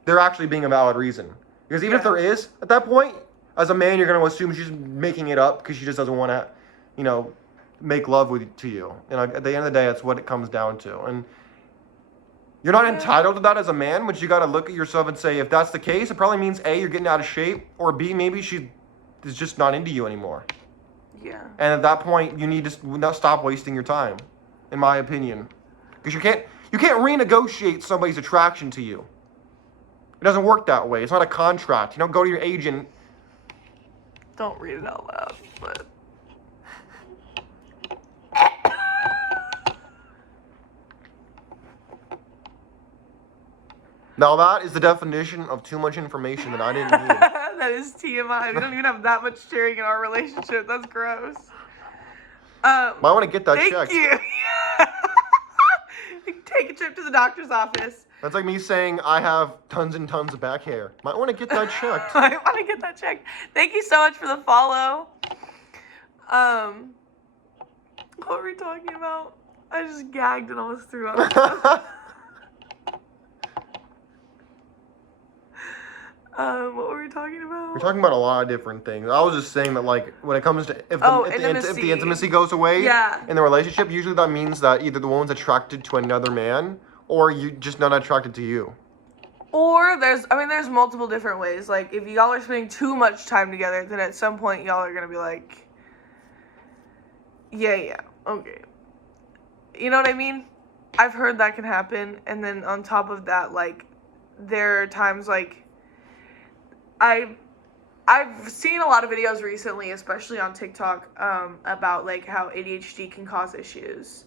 there actually being a valid reason. Because even if there is, at that point, as a man, you're going to assume she's making it up because she just doesn't want to, make love to you. And at the end of the day, that's what it comes down to. And you're not entitled to that as a man, but you got to look at yourself and say, if that's the case, it probably means A, you're getting out of shape, or B, maybe she is just not into you anymore. Yeah. And at that point, you need to not stop wasting your time, in my opinion. Because you can't renegotiate somebody's attraction to you. It doesn't work that way. It's not a contract. You don't go to your agent. Don't read it out loud, but... Now that is the definition of too much information that I didn't need. That is TMI. We don't even have that much sharing in our relationship. That's gross. Might want to get that checked. Thank you. Take a trip to the doctor's office. That's like me saying I have tons and tons of back hair. Might want to get that checked. I want to get that checked. Thank you so much for the follow. What were we talking about? I just gagged and almost threw up. What were we talking about? We're talking about a lot of different things. I was just saying that, like, when it comes to if the intimacy goes away in the relationship, usually that means that either the woman's attracted to another man or you just not attracted to you. Or there's multiple different ways. Like, if y'all are spending too much time together, then at some point y'all are gonna be like, yeah, okay. You know what I mean? I've heard that can happen, and then on top of that, like, there are times like I've seen a lot of videos recently, especially on TikTok, about like how ADHD can cause issues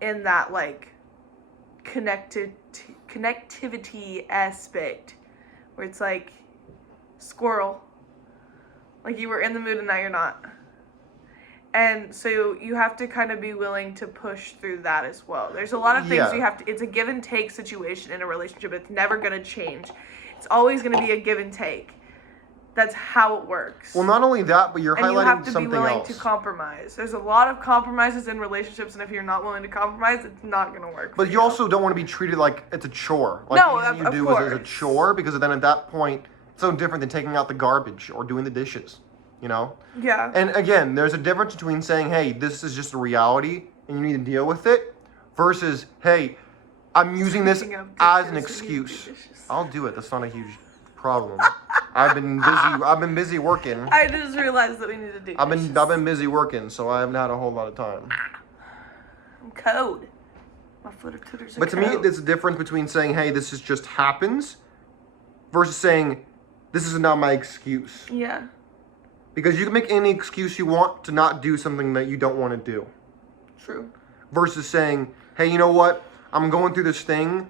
in that like connectivity aspect, where it's like squirrel, like you were in the mood and now you're not. And so you have to kind of be willing to push through that as well. There's a lot of things you have to, it's a give and take situation in a relationship. It's never going to change. It's always going to be a give and take. That's how it works. Well, not only that, but you're highlighting something else. And you have to be willing to compromise. There's a lot of compromises in relationships, and if you're not willing to compromise, it's not going to work. But you also don't want to be treated like it's a chore. Like no, you of do course. as a chore, because then at that point, it's so different than taking out the garbage or doing the dishes, you know? Yeah. And again, there's a difference between saying, hey, this is just a reality, and you need to deal with it, versus, hey, I'm using this as an excuse. I'll do it. That's not a huge problem. I've been busy working. I just realized that we need to do I've been busy working, so I haven't had a whole lot of time. I'm cold. My footer tooters are But to me, there's a difference between saying, hey, this is just happens, versus saying, this is not my excuse. Yeah. Because you can make any excuse you want to not do something that you don't want to do. True. Versus saying, hey, you know what? I'm going through this thing,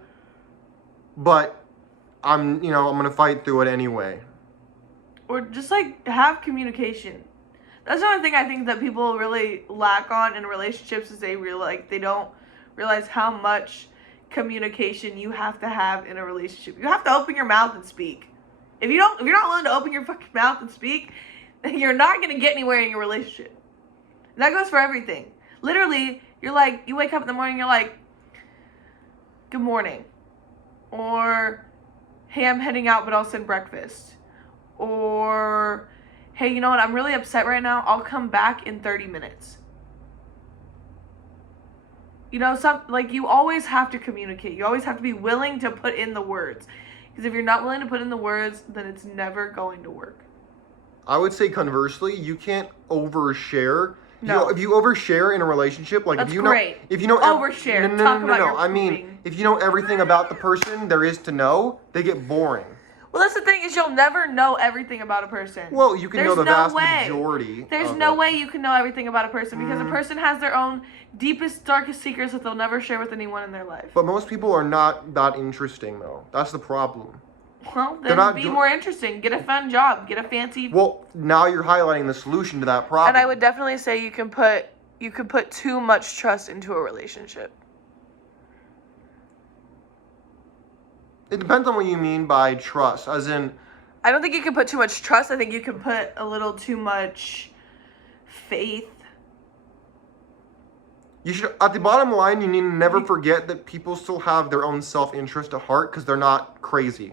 but I'm going to fight through it anyway. Or just, like, have communication. That's the only thing I think that people really lack on in relationships is they don't realize how much communication you have to have in a relationship. You have to open your mouth and speak. If you're not willing to open your fucking mouth and speak, then you're not going to get anywhere in your relationship. And that goes for everything. Literally, you're like, you wake up in the morning, you're like, good morning. Or, hey, I'm heading out, but I'll send breakfast. Or, hey, you know what, I'm really upset right now. I'll come back in 30 minutes. You know, you always have to communicate. You always have to be willing to put in the words. Because if you're not willing to put in the words, then it's never going to work. I would say conversely, you can't overshare. No. If you overshare in a relationship, like That's if you know, great. if you know, Overshare. No. I mean, if you know everything about the person there is to know, they get boring. Well, that's the thing is you'll never know everything about a person. Well, you can know the vast majority. There's no way you can know everything about a person because a person has their own deepest, darkest secrets that they'll never share with anyone in their life. But most people are not that interesting, though. That's the problem. Well, then be more interesting. Get a fun job. Get a fancy... Well, now you're highlighting the solution to that problem. And I would definitely say you can put too much trust into a relationship. It depends on what you mean by trust, as in... I don't think you can put too much trust. I think you can put a little too much faith. You should, at the bottom line, you need to never forget that people still have their own self-interest at heart because they're not crazy.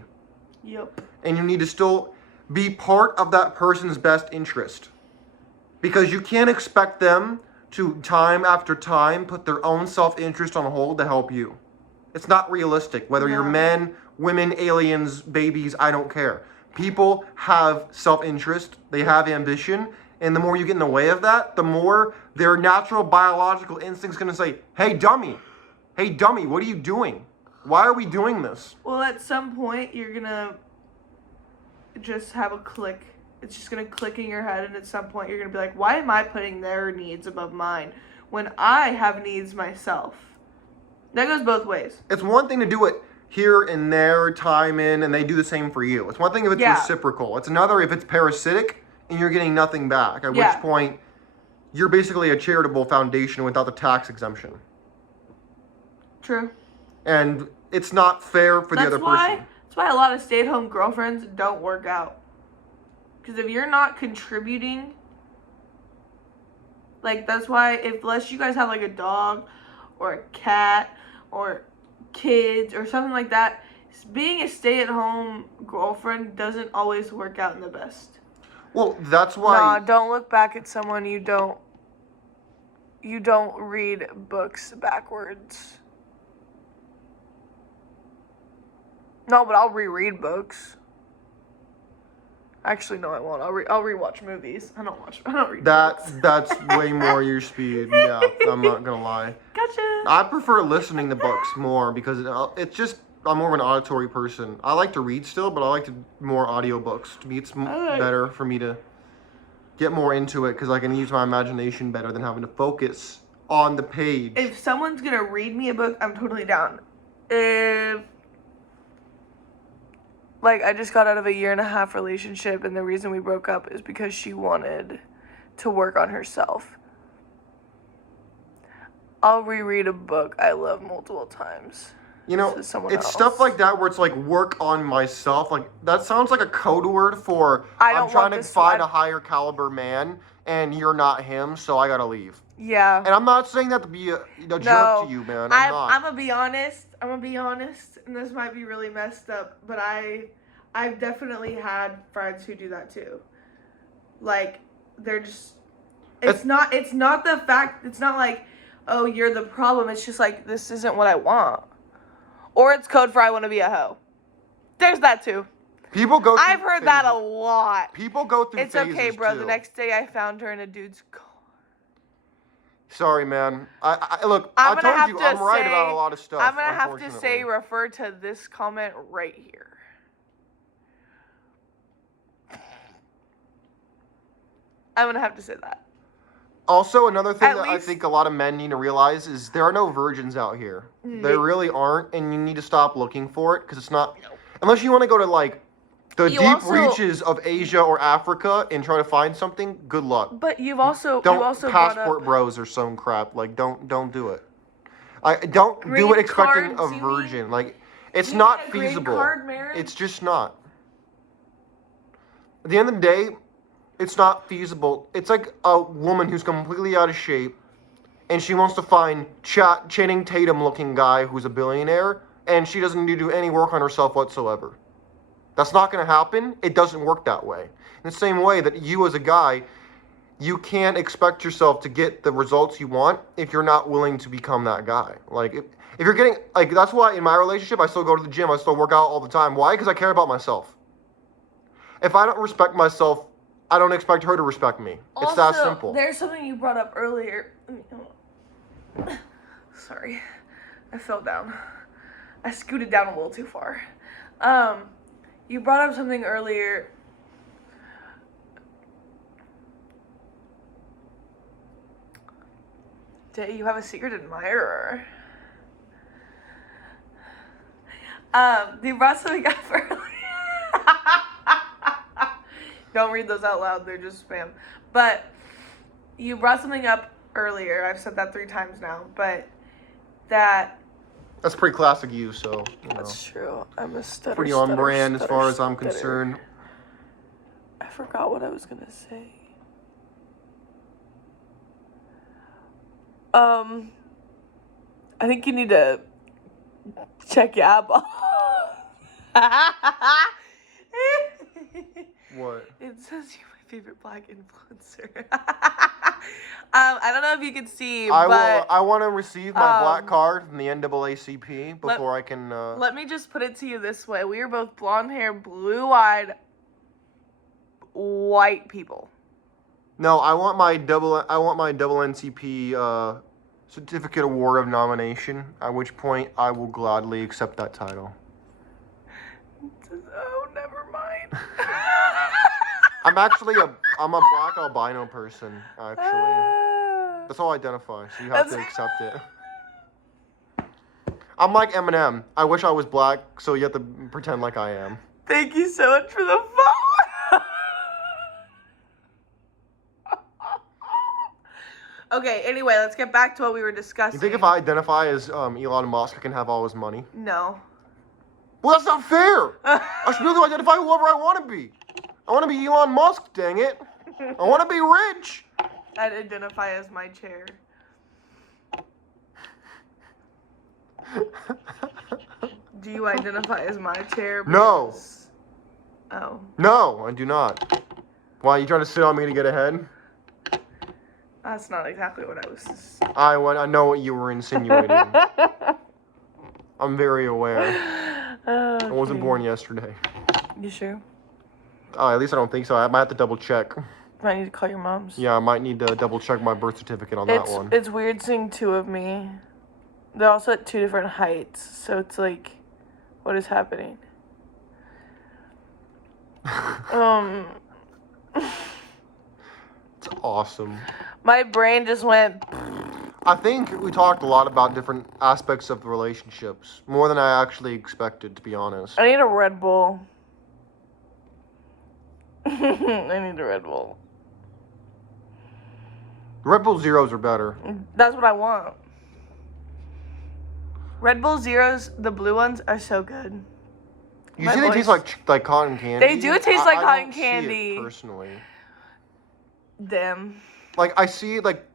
Yep. And you need to still be part of that person's best interest. Because you can't expect them to, time after time, put their own self-interest on hold to help you. It's not realistic. Whether you're men, women, aliens, babies, I don't care. People have self-interest. They have ambition. And the more you get in the way of that, the more their natural biological instinct's going to say, hey, dummy, what are you doing? Why are we doing this? Well, at some point, you're going to just have a click. It's just going to click in your head. And at some point, you're going to be like, why am I putting their needs above mine when I have needs myself? That goes both ways. It's one thing to do it here and there, time in, and they do the same for you. It's one thing if it's reciprocal. It's another if it's parasitic and you're getting nothing back, at which point you're basically a charitable foundation without the tax exemption. True. And it's not fair for the other person. That's why a lot of stay-at-home girlfriends don't work out. Because if you're not contributing, like that's why unless you guys have like a dog or a cat or kids or something like that, being a stay-at-home girlfriend doesn't always work out in the best. Well, that's why... Nah, don't look back at someone you don't read books backwards. No, but I'll reread books. Actually, no, I won't. I'll rewatch movies. I don't read books. That's way more your speed. Yeah, I'm not gonna lie. Gotcha. I prefer listening to books more because it's just I'm more of an auditory person. I like to read still, but I like to more audiobooks. To me, it's better for me to get more into it because I can use my imagination better than having to focus on the page. If someone's gonna read me a book, I'm totally down. If I just got out of a 1.5-year relationship, and the reason we broke up is because she wanted to work on herself. I'll reread a book I love multiple times. You know, it's stuff like that where it's like work on myself. Like that sounds like a code word for I'm trying to find a higher caliber man, and you're not him, so I gotta leave. Yeah. And I'm not saying that to be a jerk to you, man. I'm gonna be honest, and this might be really messed up, but I've definitely had friends who do that too. Like, they're just, it's not the fact, it's not like, oh, you're the problem, it's just like, this isn't what I want. Or it's code for I want to be a hoe. There's that too. I've heard that a lot. People go through phases. It's okay, bro. Too. The next day I found her in a dude's car. Sorry, man. I told you I'm right about a lot of stuff. I'm going to have to say refer to this comment right here. I'm gonna have to say that. Also, another thing At that I least- think a lot of men need to realize is there are no virgins out here. There really aren't, and you need to stop looking for it because it's not. Unless you want to go to like the You deep also- reaches of Asia or Africa and try to find something. Good luck. But you've also Don't you also brought passport up bros or some crap. Like don't do it. I don't do Green it expecting cards, a you virgin. mean? Like it's You not mean a green feasible. card marriage? It's just not. At the end of the day, it's not feasible. It's like a woman who's completely out of shape, and she wants to find Channing Tatum-looking guy who's a billionaire, and she doesn't need to do any work on herself whatsoever. That's not going to happen. It doesn't work that way. In the same way that you as a guy, you can't expect yourself to get the results you want if you're not willing to become that guy. Like, if you're getting, like, that's why in my relationship, I still go to the gym. I still work out all the time. Why? Because I care about myself. If I don't respect myself, I don't expect her to respect me. It's that simple. There's something you brought up earlier. Sorry, I fell down. I scooted down a little too far. You brought up something earlier. Do you have a secret admirer? You brought something up earlier. Don't read those out loud, they're just spam. But you brought something up earlier. I've said that 3 times now, but That's pretty classic you, so, you know. That's true. I'm a stutter. Pretty on brand as far as I'm stutter. concerned. I forgot what I was gonna say. I think you need to check your eyeball. What? It says you're my favorite black influencer. I don't know if you can see, but I want to receive my black card from the NAACP before I can. let me just put it to you this way: we are both blonde hair, blue-eyed, white people. No, I want my double NCP certificate award of nomination. At which point I will gladly accept that title. Oh, never mind. I'm a black albino person, actually. That's all I identify, so you have to accept it. I'm like Eminem. I wish I was black, so you have to pretend like I am. Thank you so much for the follow. Okay, anyway, let's get back to what we were discussing. You think if I identify as Elon Musk, I can have all his money? No. Well, that's not fair. I should be able to identify whoever I want to be. I want to be Elon Musk, dang it. I want to be rich. I'd identify as my chair. Do you identify as my chair? No. Because... Oh. No, I do not. Why, you trying to sit on me to get ahead? That's not exactly what I was... I know what you were insinuating. I'm very aware. Okay. I wasn't born yesterday. You sure? Oh, at least I don't think so. I might have to double check. Might need to call your mom's. Yeah, I might need to double check my birth certificate on that one. It's weird seeing 2 of me. They're also at 2 different heights, so it's like, what is happening? It's awesome. My brain just went... I think we talked a lot about different aspects of the relationships. More than I actually expected, to be honest. I need a Red Bull. I need a Red Bull. Red Bull Zeros are better. That's what I want. Red Bull Zeros, the blue ones, are so good. You My see, they voice- taste like cotton candy. They do taste like I cotton don't see candy. it personally. Damn. Like, I see it, like,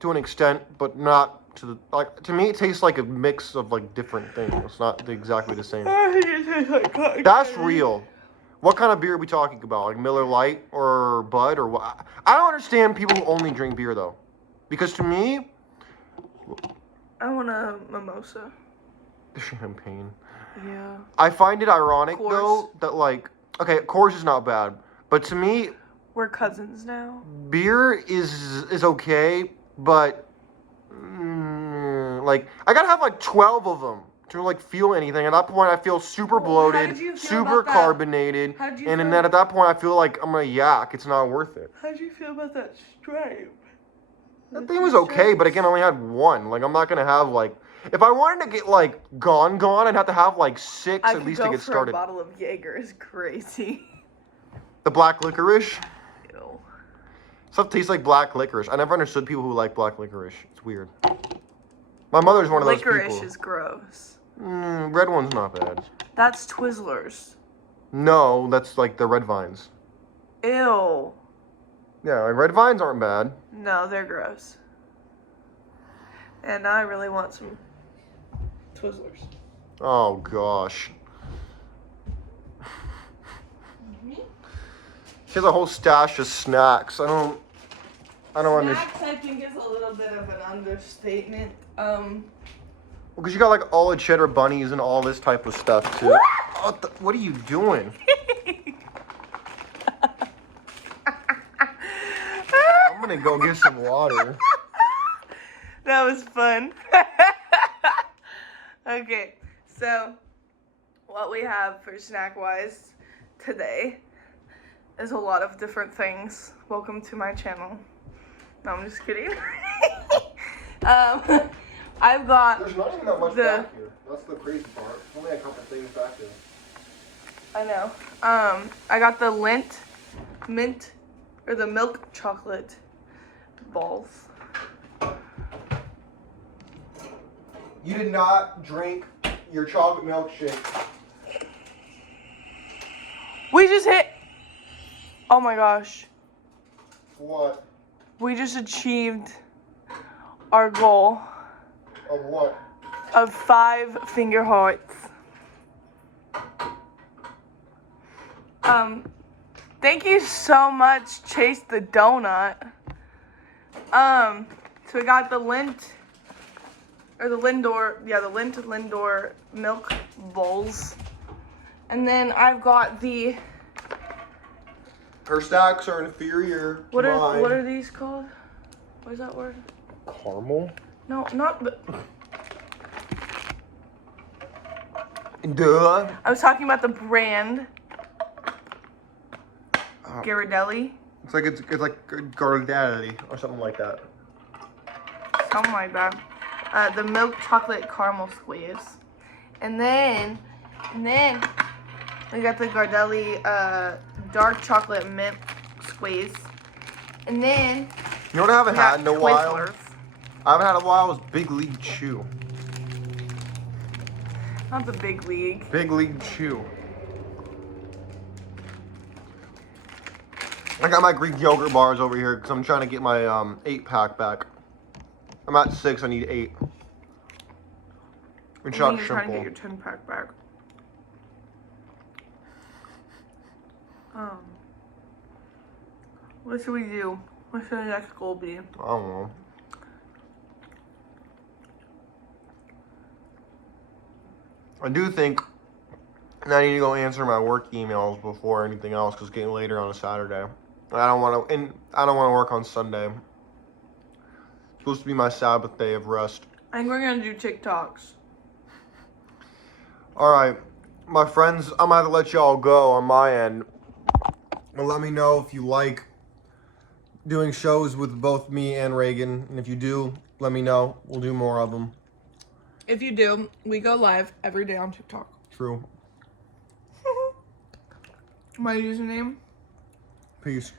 to an extent, but not to the... Like, to me, it tastes like a mix of, like, different things. It's not exactly the same. I think it tastes like cotton That's candy. real. What kind of beer are we talking about? Like Miller Lite or Bud or what? I don't understand people who only drink beer, though. Because to me... I want a mimosa. Champagne. Yeah. I find it ironic, Coors. though, that, like... Okay, Coors is not bad. But to me, We're cousins now. beer is okay, but... like, I gotta have, like, 12 of them to like feel anything. At that point, I feel super Well, how bloated, did you feel super about that? carbonated, How did you and feel? then at that point, I feel like I'm gonna yak. It's not worth it. How'd you feel about that stripe? That thing was okay, but again, I only had one. Like, I'm not gonna have like. If I wanted to get like gone, I'd have to have like 6 I at could least go to get for started. a bottle of Jaeger is crazy. The black licorice. Ew. Stuff tastes like black licorice. I never understood people who like black licorice. It's weird. My mother's one of those people. Licorice is gross. Red one's not bad. That's Twizzlers. No, that's like the red vines. Ew. Yeah, like red vines aren't bad. No, they're gross. And now I really want some Twizzlers. Oh gosh. She has a whole stash of snacks. I don't understand. Snacks, I think, is a little bit of an understatement. Because you got like all the cheddar bunnies and all this type of stuff too. What are you doing? I'm gonna go get some water. That was fun. Okay, so what we have for snack-wise today is a lot of different things. Welcome to my channel. No, I'm just kidding. I've got There's not even that much back here. That's the crazy part. Only a couple things back there. I know. I got the the milk chocolate balls. You did not drink your chocolate milkshake. We just hit. Oh my gosh. What? We just achieved our goal Of what? of 5 finger hearts. Thank you so much, Chase the Donut. So we got the Lindor, Lindor milk bowls. And then I've got the, Her stacks are inferior to what mine. are these called? What is that word? Caramel? No, not the, Duh. I was talking about the brand. Ghirardelli. It's like Ghirardelli or something like that. Something like that. The milk chocolate caramel squeeze. And then we got the Ghirardelli dark chocolate mint squeeze. And then You know what I haven't we got had in a while? Twizzlers. I haven't had in a while was Big League Chew. Not the big league. Big League Chew. I got my Greek yogurt bars over here because I'm trying to get my 8-pack back. I'm at 6. I need 8. It's And then not you're trying to get simple. your 10-pack back. What should we do? What should the next goal be? I don't know. I do think I need to go answer my work emails before anything else because it's getting later on a Saturday. I don't want to work on Sunday. It's supposed to be my Sabbath day of rest. I think we're gonna do TikToks. All right, my friends, I'm gonna have to let y'all go on my end. And let me know if you like doing shows with both me and Reaghan, and if you do, let me know. We'll do more of them. If you do, we go live every day on TikTok. True. My username? Peace.